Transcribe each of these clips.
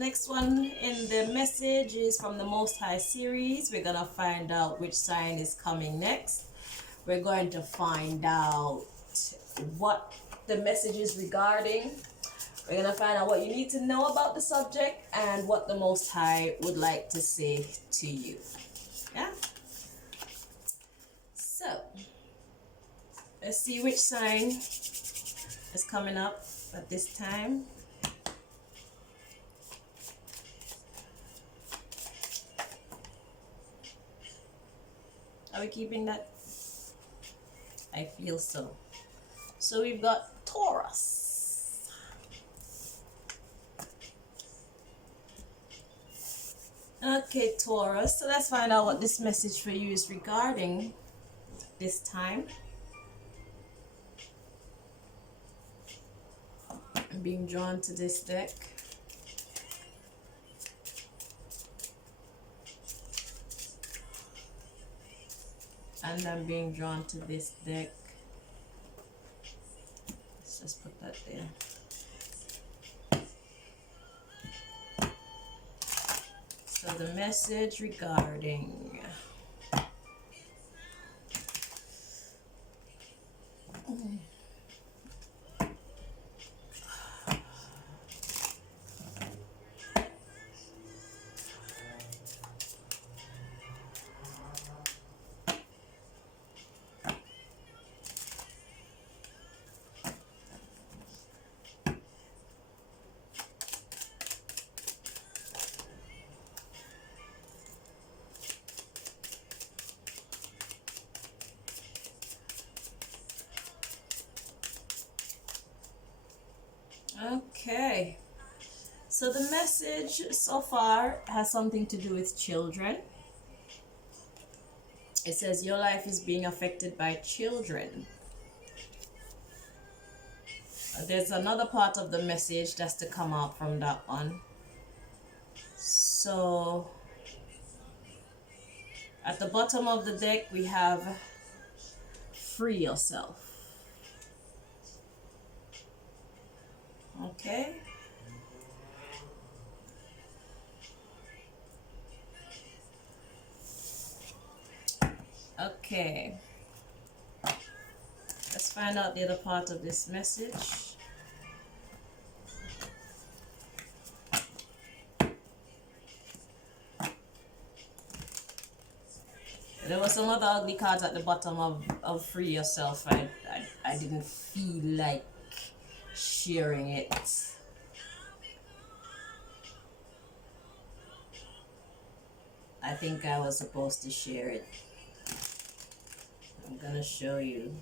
next one in the message is from the Most High series. We're gonna find out which sign is coming next. We're going to find out what the message is regarding. We're gonna find out what you need to know about the subject and what the Most High would like to say to you. Yeah? So, let's see which sign is coming up at this time. Are we keeping that? I feel so. So we've got Taurus. Okay, Taurus. So let's find out what this message for you is regarding this time. I'm being drawn to this deck. And I'm being drawn to this deck. Let's just put that there. So the message regarding okay, so the message so far has something to do with children. It says your life is being affected by children. There's another part of the message that's to come out from that one. So at the bottom of the deck we have free yourself. Okay. Okay. Let's find out the other part of this message. There were some other ugly cards at the bottom of Free Yourself. I didn't feel like sharing it. I think I was supposed to share it. I'm gonna show you.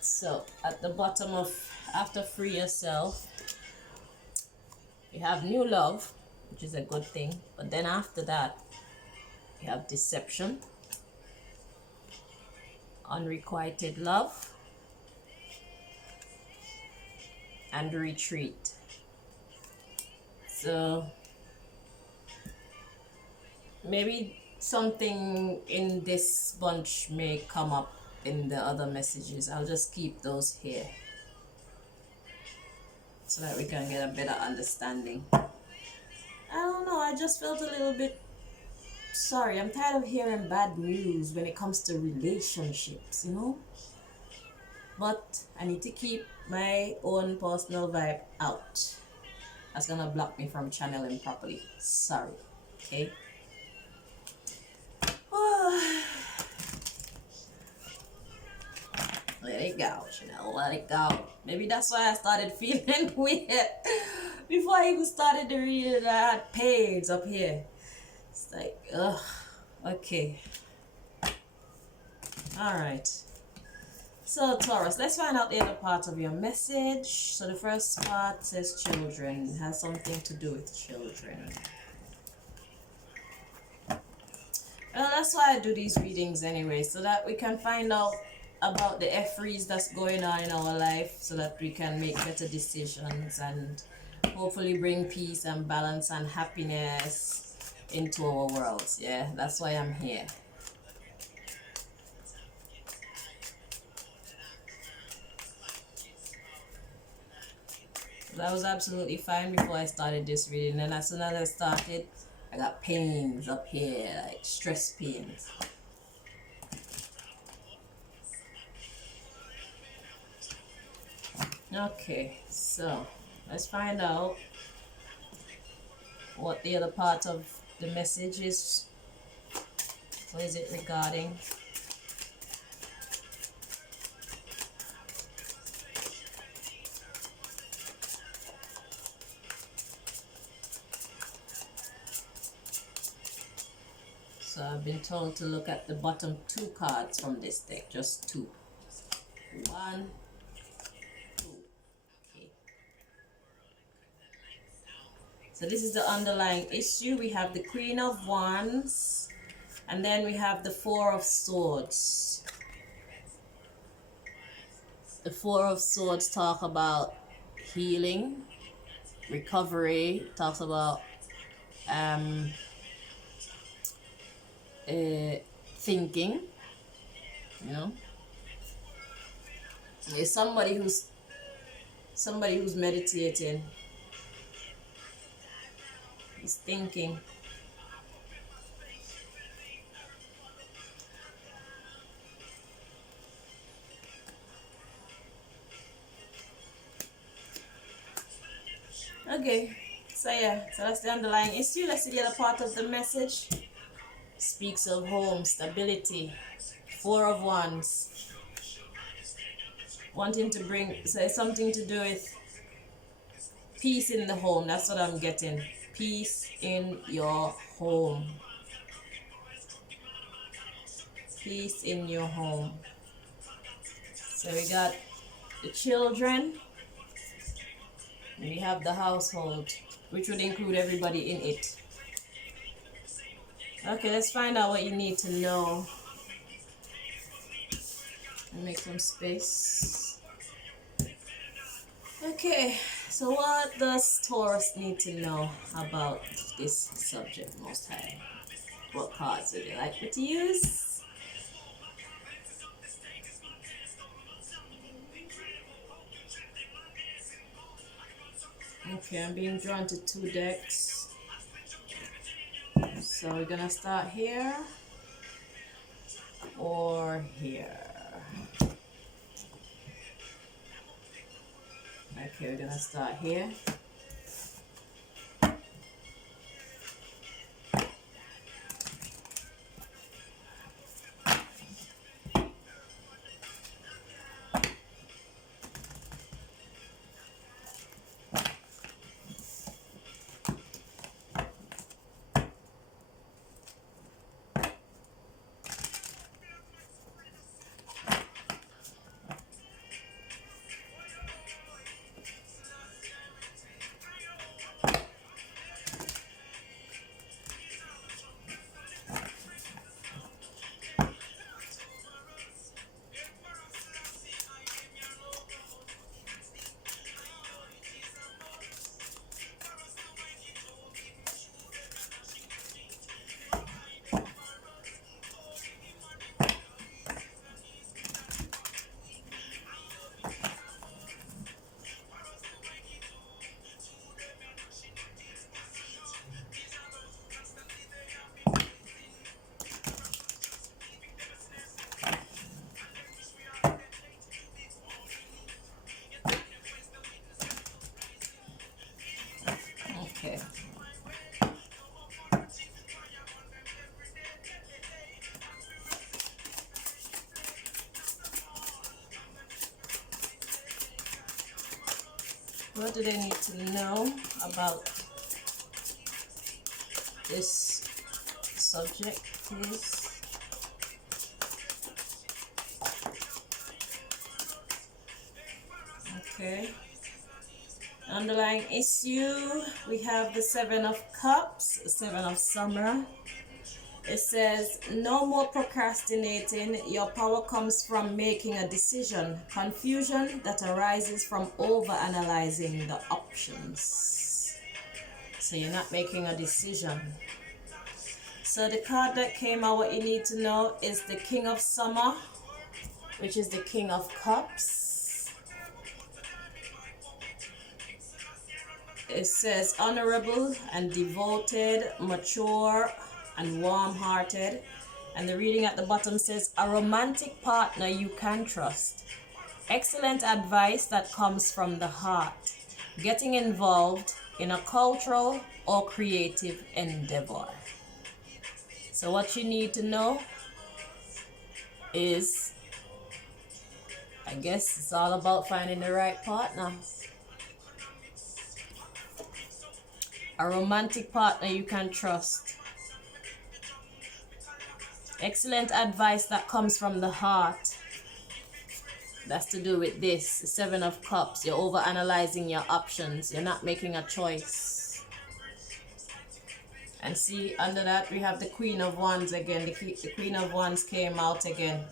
So at the bottom of after Free Yourself, you have new love, which is a good thing, but then after that you have deception, unrequited love, and retreat. So maybe something in this bunch may come up in the other messages. I'll just keep those here so that we can get a better understanding. I don't know, I just felt a little bit sorry. I'm tired of hearing bad news when it comes to relationships, you know? But I need to keep my own personal vibe out. That's gonna block me from channeling properly. Sorry. Okay? Let it go, Chanel. Let it go. Maybe that's why I started feeling weird. Before I even started to read it, I had pains up here. It's like, ugh. Okay. Alright. So, Taurus, let's find out the other part of your message. So, the first part says children. It has something to do with children. Well, that's why I do these readings anyway, so that we can find out about the efferys that's going on in our life, so that we can make better decisions and hopefully bring peace and balance and happiness into our world. Yeah, that's why I'm here. That was absolutely fine before I started this reading. And as soon as I started, I got pains up here, like stress pains. Okay, so let's find out what the other part of the message is. What is it regarding? So I've been told to look at the bottom 2 cards from this deck, just 2. 1, 2. Okay. So this is the underlying issue. We have the Queen of Wands, and then we have the 4 of Swords. The 4 of Swords talk about healing, recovery, talks about thinking, you know. It's somebody who's meditating. He's thinking. Okay, so yeah, so that's the underlying issue. Let's see the other part of the message. Speaks of home, stability, 4 of Wands. Wanting to bring, so it's something to do with peace in the home. That's what I'm getting. Peace in your home. Peace in your home. So we got the children. We have the household, which would include everybody in it. Okay, let's find out what you need to know. And make some space. Okay, so what does Taurus need to know about this subject, Most High? What cards would you like me to use? Okay, I'm being drawn to 2 decks. So we're gonna start here or here. Okay, we're gonna start here. Okay. What do they need to know about this subject, please? Okay. Underlying issue, we have the 7 of Cups, 7 of Summer. It says, no more procrastinating. Your power comes from making a decision. Confusion that arises from overanalyzing the options. So you're not making a decision. So the card that came out, what you need to know is the King of Summer, which is the King of Cups. It says honorable and devoted, mature and warm-hearted. And the reading at the bottom says a romantic partner you can trust. Excellent advice that comes from the heart. Getting involved in a cultural or creative endeavor. So what you need to know is, I guess it's all about finding the right partner. A romantic partner you can trust. Excellent advice that comes from the heart. That's to do with this, 7 of Cups. You're over-analyzing your options. You're not making a choice. And see, under that, we have the Queen of Wands again. The Queen of Wands came out again.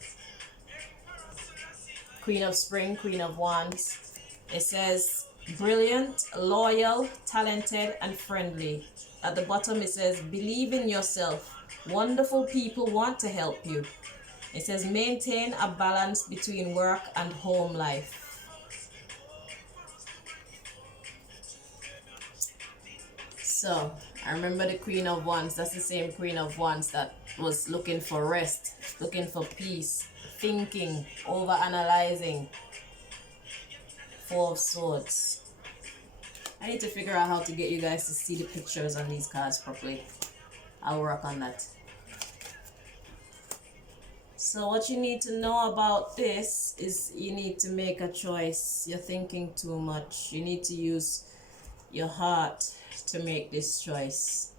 Queen of Spring, Queen of Wands. It says, brilliant, loyal, talented, and friendly. At the bottom, it says, believe in yourself. Wonderful people want to help you. It says, maintain a balance between work and home life. So, I remember the Queen of Wands. That's the same Queen of Wands that was looking for rest, looking for peace, thinking, over-analyzing. 4 of Swords. I need to figure out how to get you guys to see the pictures on these cards properly. I'll work on that. So what you need to know about this is you need to make a choice. You're thinking too much. You need to use your heart to make this choice.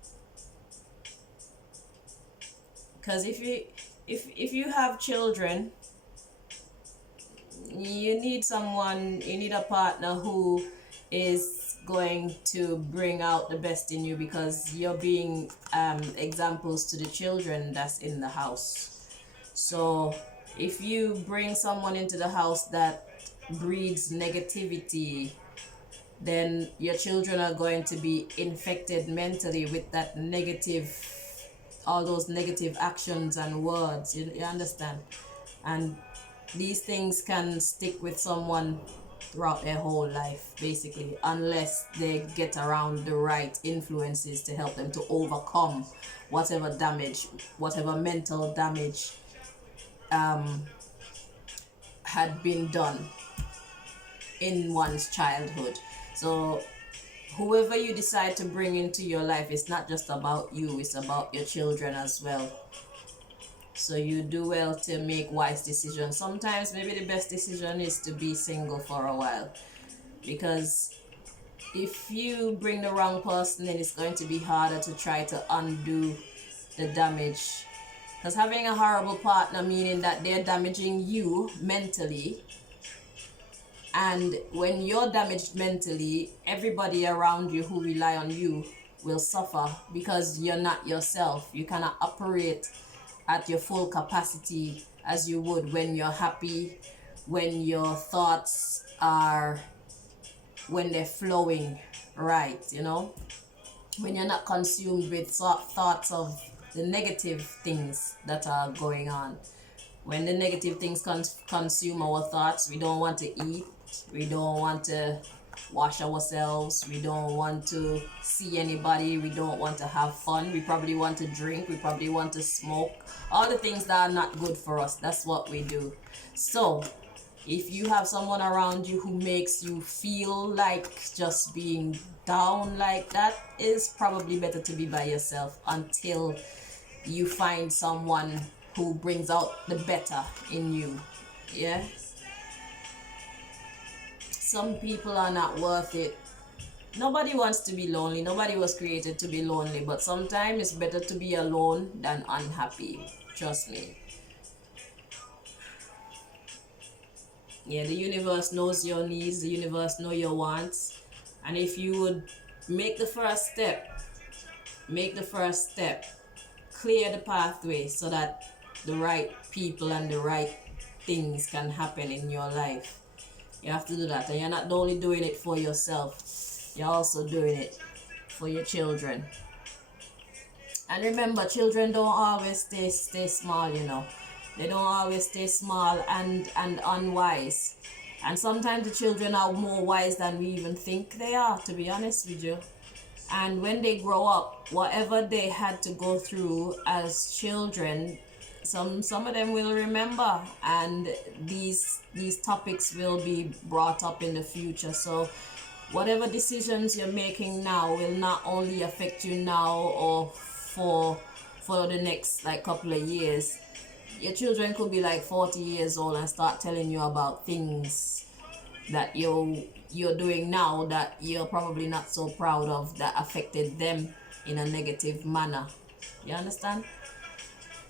Because if you have children, you need someone, you need a partner who is going to bring out the best in you, because you're being examples to the children that's in the house. So if you bring someone into the house that breeds negativity, then your children are going to be infected mentally with that negative, all those negative actions and words. You understand? And these things can stick with someone throughout their whole life, basically, unless they get around the right influences to help them to overcome whatever damage, whatever mental damage had been done in one's childhood. So whoever you decide to bring into your life, it's not just about you, it's about your children as well. So you do well to make wise decisions. Sometimes maybe the best decision is to be single for a while, because if you bring the wrong person, then it's going to be harder to try to undo the damage. Because having a horrible partner, meaning that they're damaging you mentally, and when you're damaged mentally, everybody around you who rely on you will suffer, because you're not yourself. You cannot operate at your full capacity as you would when you're happy, when your thoughts are, when they're flowing right, you know, when you're not consumed with thoughts of the negative things that are going on. When the negative things consume our thoughts, we don't want to eat, we don't want to wash ourselves, we don't want to see anybody, we don't want to have fun, we probably want to drink, we probably want to smoke, all the things that are not good for us. That's what we do. So if you have someone around you who makes you feel like just being down like that, is probably better to be by yourself until you find someone who brings out the better in you. Yeah, some people are not worth it. Nobody wants to be lonely. Nobody was created to be lonely, but sometimes it's better to be alone than unhappy. Trust me. Yeah, the universe knows your needs, the universe knows your wants. And if you would make the first step, clear the pathway so that the right people and the right things can happen in your life. You have to do that. And you're not only doing it for yourself, you're also doing it for your children. And remember, children don't always stay small, you know. They don't always stay small and unwise. And sometimes the children are more wise than we even think they are, to be honest with you. And when they grow up, whatever they had to go through as children, some of them will remember, and these topics will be brought up in the future. So whatever decisions you're making now will not only affect you now or for the next like couple of years. Your children could be like 40 years old and start telling you about things that you're doing now that you're probably not so proud of, that affected them in a negative manner. You understand?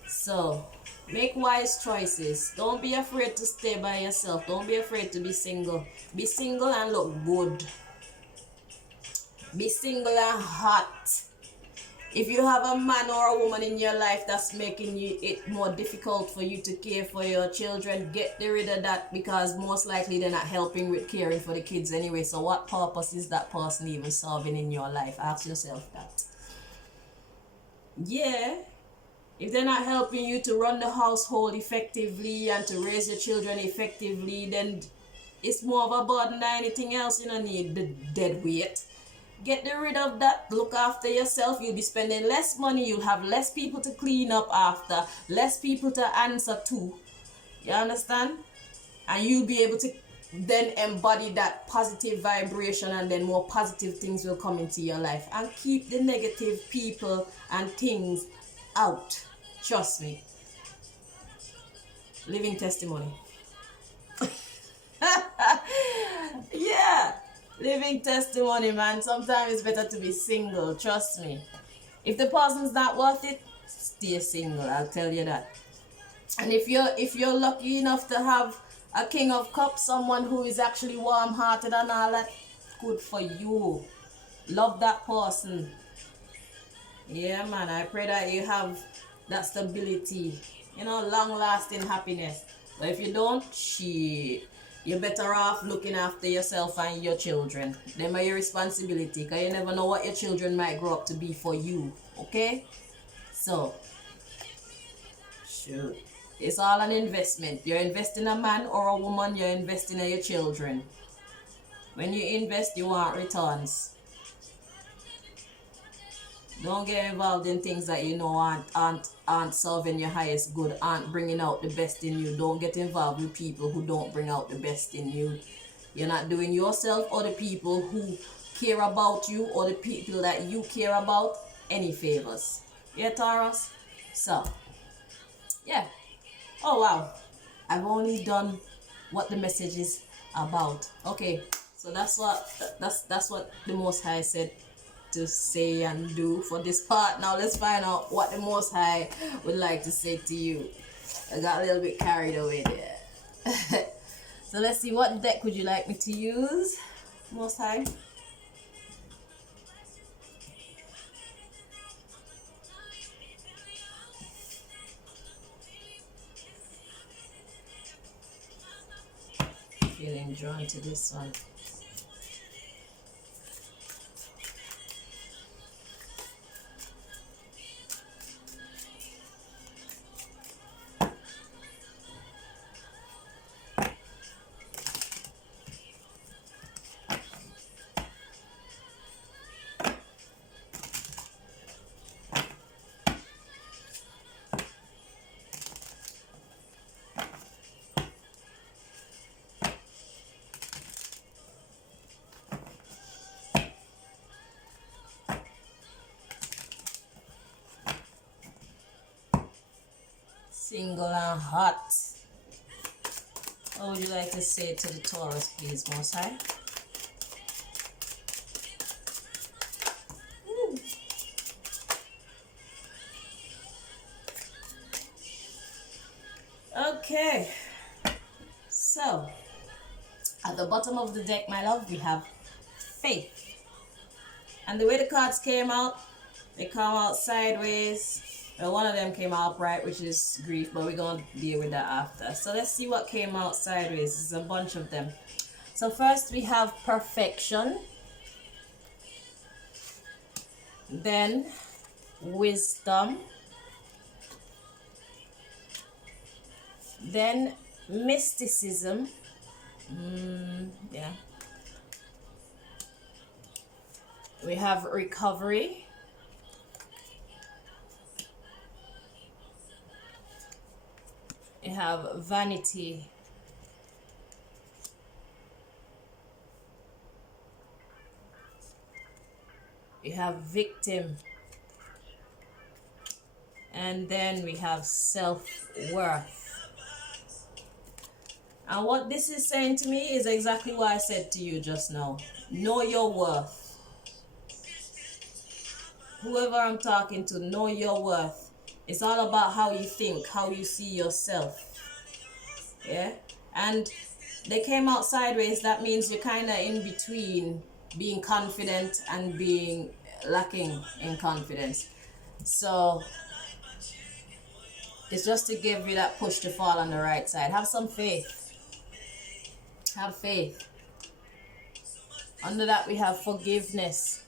So make wise choices. Don't be afraid to stay by yourself. Don't be afraid to be single. Be single and look good. Be single and hot. If you have a man or a woman in your life that's making it more difficult for you to care for your children, get rid of that, because most likely they're not helping with caring for the kids anyway. So what purpose is that person even serving in your life? Ask yourself that. Yeah. If they're not helping you to run the household effectively and to raise your children effectively, then it's more of a burden than anything else. You don't need the dead weight. Get rid of that. Look after yourself. You'll be spending less money. You'll have less people to clean up after, less people to answer to. You understand? And you'll be able to then embody that positive vibration, and then more positive things will come into your life. And keep the negative people and things out. Trust me. Living testimony. Yeah. Living testimony, man. Sometimes it's better to be single. Trust me. If the person's not worth it, stay single. I'll tell you that. And if you're lucky enough to have a King of Cups, someone who is actually warm-hearted and all that, good for you. Love that person. Yeah, man. I pray that you have that stability, long-lasting happiness. But if you don't, you're better off looking after yourself and your children. Them are your responsibility, because you never know what your children might grow up to be for you. Okay? So, shoot. It's all an investment. You're investing in a man or a woman, you're investing in your children. When you invest, you want returns. Don't get involved in things that you know aren't serving your highest good, aren't bringing out the best in you. Don't get involved with people who don't bring out the best in you. You're not doing yourself or the people who care about you or the people that you care about any favors. Yeah, Taurus? So, yeah. Oh, wow. I've only done what the message is about. Okay, so that's what the Most High said to say and do for this part. Now let's find out what the Most High would like to say to you. I got a little bit carried away there. So let's see, what deck would you like me to use, Most High? Feeling drawn to this one. Single and hot. What would you like to say to the Taurus, please, Most High? Okay. So, at the bottom of the deck, my love, we have faith. And the way the cards came out, they come out sideways. Well, one of them came out upright, which is grief, but we're going to deal with that after. So let's see what came out sideways. There's a bunch of them. So first we have perfection. Then wisdom. Then mysticism. Yeah. We have recovery. We have vanity. We have victim. And then we have self-worth. And what this is saying to me is exactly what I said to you just now. Know your worth. Whoever I'm talking to, know your worth. It's all about how you think, how you see yourself. Yeah? And they came out sideways. That means you're kind of in between being confident and being lacking in confidence. So it's just to give you that push to fall on the right side. Have some faith. Have faith. Under that we have forgiveness.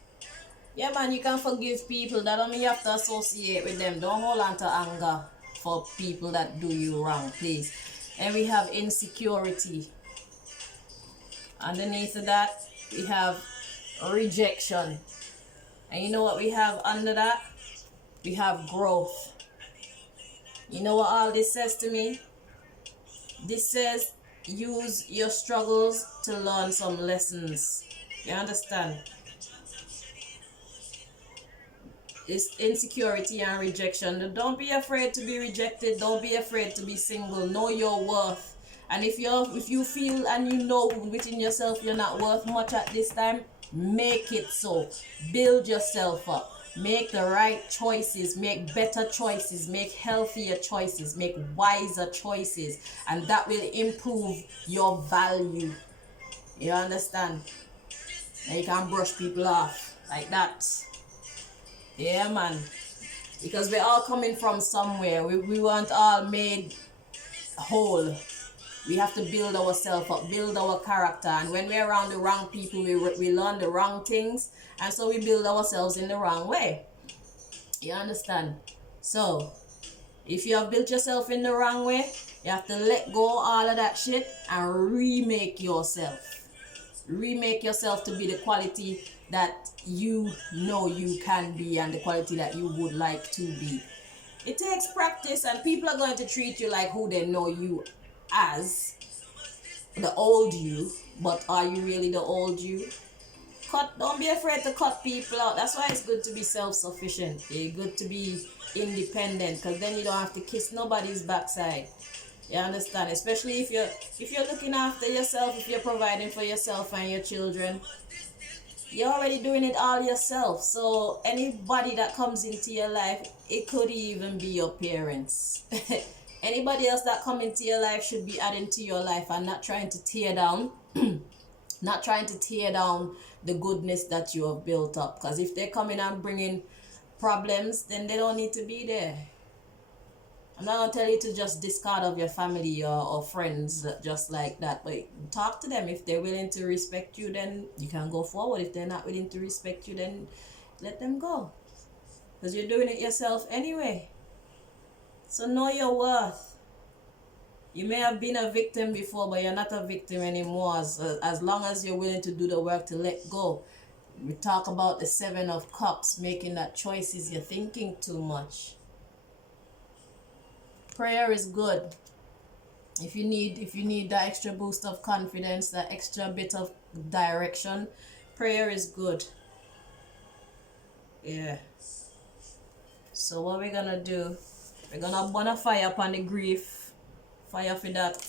Yeah, man, you can forgive people. That don't mean you have to associate with them. Don't hold on to anger for people that do you wrong, please. And we have insecurity. Underneath of that, we have rejection. And you know what we have under that? We have growth. You know what all this says to me? This says use your struggles to learn some lessons. You understand? It's insecurity and rejection. Don't be afraid to be rejected. Don't be afraid to be single. Know your worth. And if you feel and you know within yourself you're not worth much at this time, make it so. Build yourself up. Make the right choices. Make better choices. Make healthier choices. Make wiser choices. And that will improve your value. You understand? And you can brush people off like that. Yeah, man. Because we're all coming from somewhere. We weren't all made whole. We have to build ourselves up, build our character. And when we're around the wrong people, we learn the wrong things. And so we build ourselves in the wrong way. You understand? So, if you have built yourself in the wrong way, you have to let go all of that shit and remake yourself. Remake yourself to be the quality that you know you can be and the quality that you would like to be. It takes practice, and people are going to treat you like who they know you as, the old you. But are you really the old you? Don't be afraid to cut people out. That's why it's good to be self-sufficient. It's good to be independent, because then you don't have to kiss nobody's backside. You understand? Especially if you're looking after yourself, if you're providing for yourself and your children, you're already doing it all yourself. So anybody that comes into your life, it could even be your parents. Anybody else that come into your life should be adding to your life and not trying to tear down not trying to tear down the goodness that you have built up. Because if they come in and bringing problems, then they don't need to be there. I'm not going to tell you to just discard of your family or friends just like that. But talk to them. If they're willing to respect you, then you can go forward. If they're not willing to respect you, then let them go. Because you're doing it yourself anyway. So know your worth. You may have been a victim before, but you're not a victim anymore. As long as you're willing to do the work to let go. We talk about the 7 of Cups, making that choices. You're thinking too much. Prayer is good. If you need that extra boost of confidence, that extra bit of direction, prayer is good. Yeah. So what we're gonna do, we're gonna burn a fire upon the grief. Fire for that.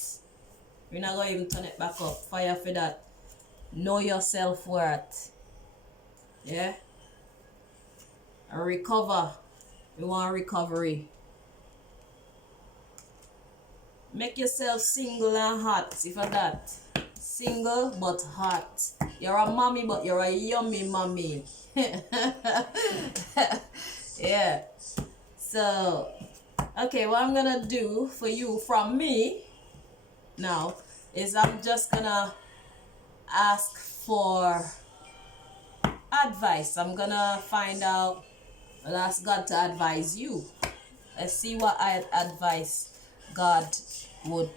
We're not gonna even turn it back up. Fire for that. Know your self-worth. Yeah. And recover. We want recovery. Make yourself single and hot. See for that. Single but hot. You're a mommy, but you're a yummy mommy. Yeah. So, okay, what I'm gonna do for you from me now is I'm just gonna ask for advice. I'm gonna find out, I'll ask God to advise you. Let's see what advice God would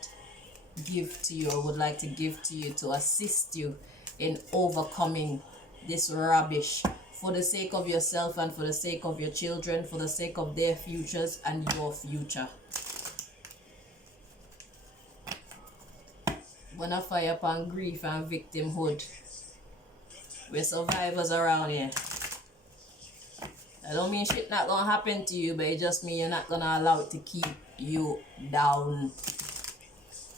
give to you, or would like to give to you to assist you in overcoming this rubbish for the sake of yourself and for the sake of your children, for the sake of their futures and your future. Wanna fire upon grief and victimhood. We're survivors around here. I don't mean shit not gonna happen to you, but it just mean you're not gonna allow it to keep you down.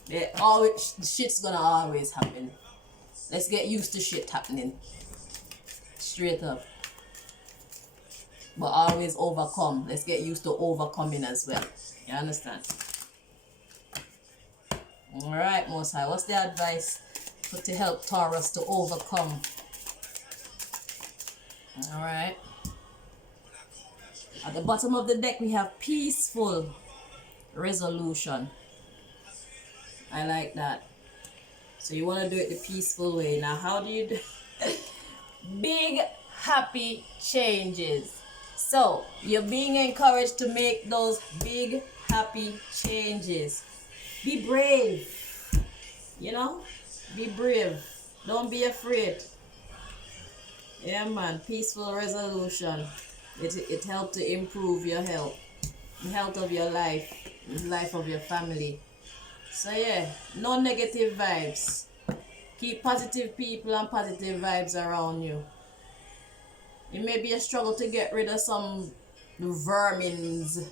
Shit's gonna always happen. Let's get used to shit happening. Straight up. But always overcome. Let's get used to overcoming as well. You understand? Alright, Most High. What's the advice to help Taurus to overcome? Alright. At the bottom of the deck, we have peaceful resolution. I like that. So you want to do it the peaceful way. Now, how do you do big happy changes? So you're being encouraged to make those big happy changes. Be brave. You know? Be brave. Don't be afraid. Yeah, man. Peaceful resolution. It helps to improve your health. The health of your life. The life of your family. So yeah, no negative vibes. Keep positive people and positive vibes around you. It may be a struggle to get rid of some vermins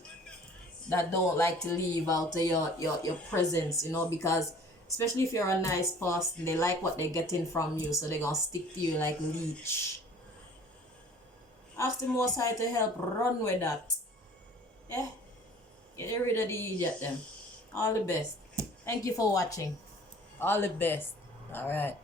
that don't like to leave out of your presence, you know, because especially if you're a nice person, they like what they're getting from you, so they're gonna stick to you like leech. Ask the Most High to help run with that. Yeah, get rid of the idiot then. All the best. Thank you for watching. All the best. All right.